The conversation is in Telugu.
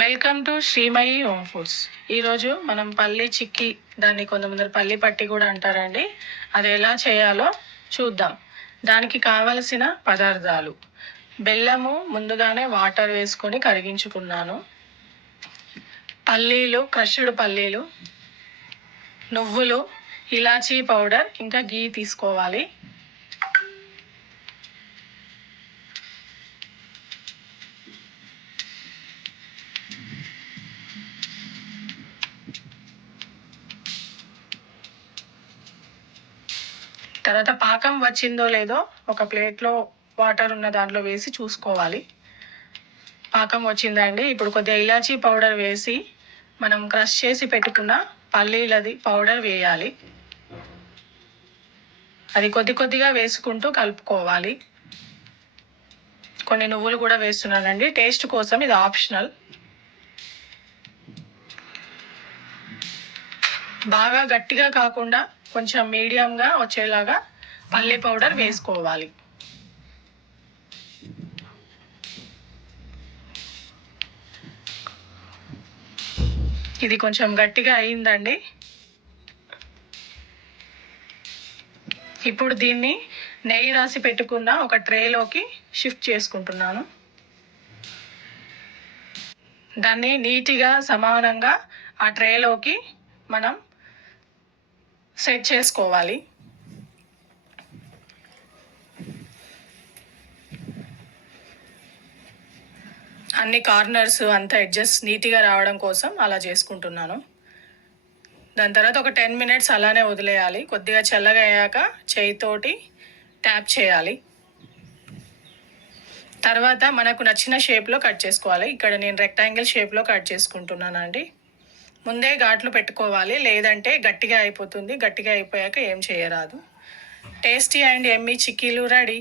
Welcome to Srimayi home foods. ఈరోజు మనం పల్లి చిక్కీ, దాన్ని కొంతమంది పల్లి పట్టి కూడా అంటారండి, అది ఎలా చేయాలో చూద్దాం. దానికి కావలసిన పదార్థాలు: బెల్లము ముందుగానే వాటర్ వేసుకొని కరిగించుకున్నాను, పల్లీలు, క్రష్డ్ పల్లీలు, నువ్వులు, ఇలాచీ పౌడర్, ఇంకా గీ తీసుకోవాలి. తర్వాత పాకం వచ్చిందో లేదో ఒక ప్లేట్లో వాటర్ ఉన్న దాంట్లో వేసి చూసుకోవాలి. పాకం వచ్చిందండి. ఇప్పుడు కొద్దిగా ఇలాచీ పౌడర్ వేసి మనం క్రష్ చేసి పెట్టుకున్న పల్లీలది పౌడర్ వేయాలి. అది కొద్ది కొద్దిగా వేసుకుంటూ కలుపుకోవాలి. కొన్ని నువ్వులు కూడా వేస్తున్నానండి, టేస్ట్ కోసం, ఇది ఆప్షనల్. బాగా గట్టిగా కాకుండా కొంచెం మీడియంగా వచ్చేలాగా పల్లి పౌడర్ వేసుకోవాలి. ఇది కొంచెం గట్టిగా అయిందండి. ఇప్పుడు దీన్ని నెయ్యి రాసి పెట్టుకున్న ఒక ట్రేలోకి షిఫ్ట్ చేసుకుంటున్నాను. దాన్ని నీట్గా సమానంగా ఆ ట్రేలోకి మనం సెట్ చేసుకోవాలి. అన్ని కార్నర్స్ అంతా అడ్జస్ట్ నీట్గా రావడం కోసం అలా చేసుకుంటున్నాను. దాని తర్వాత ఒక 10 minutes అలానే వదిలేయాలి. కొద్దిగా చల్లగా అయ్యాక చేయితోటి ట్యాప్ చేయాలి. తర్వాత మనకు నచ్చిన షేప్లో కట్ చేసుకోవాలి. ఇక్కడ నేను రెక్టాంగిల్ షేప్లో కట్ చేసుకుంటున్నానండి. ముందే ఘాట్లు పెట్టుకోవాలి, లేదంటే గట్టిగా అయిపోతుంది. గట్టిగా అయిపోయాక ఏం చేయరాదు. టేస్టీ అండ్ ఎమ్మీ చిక్కీలు రెడీ.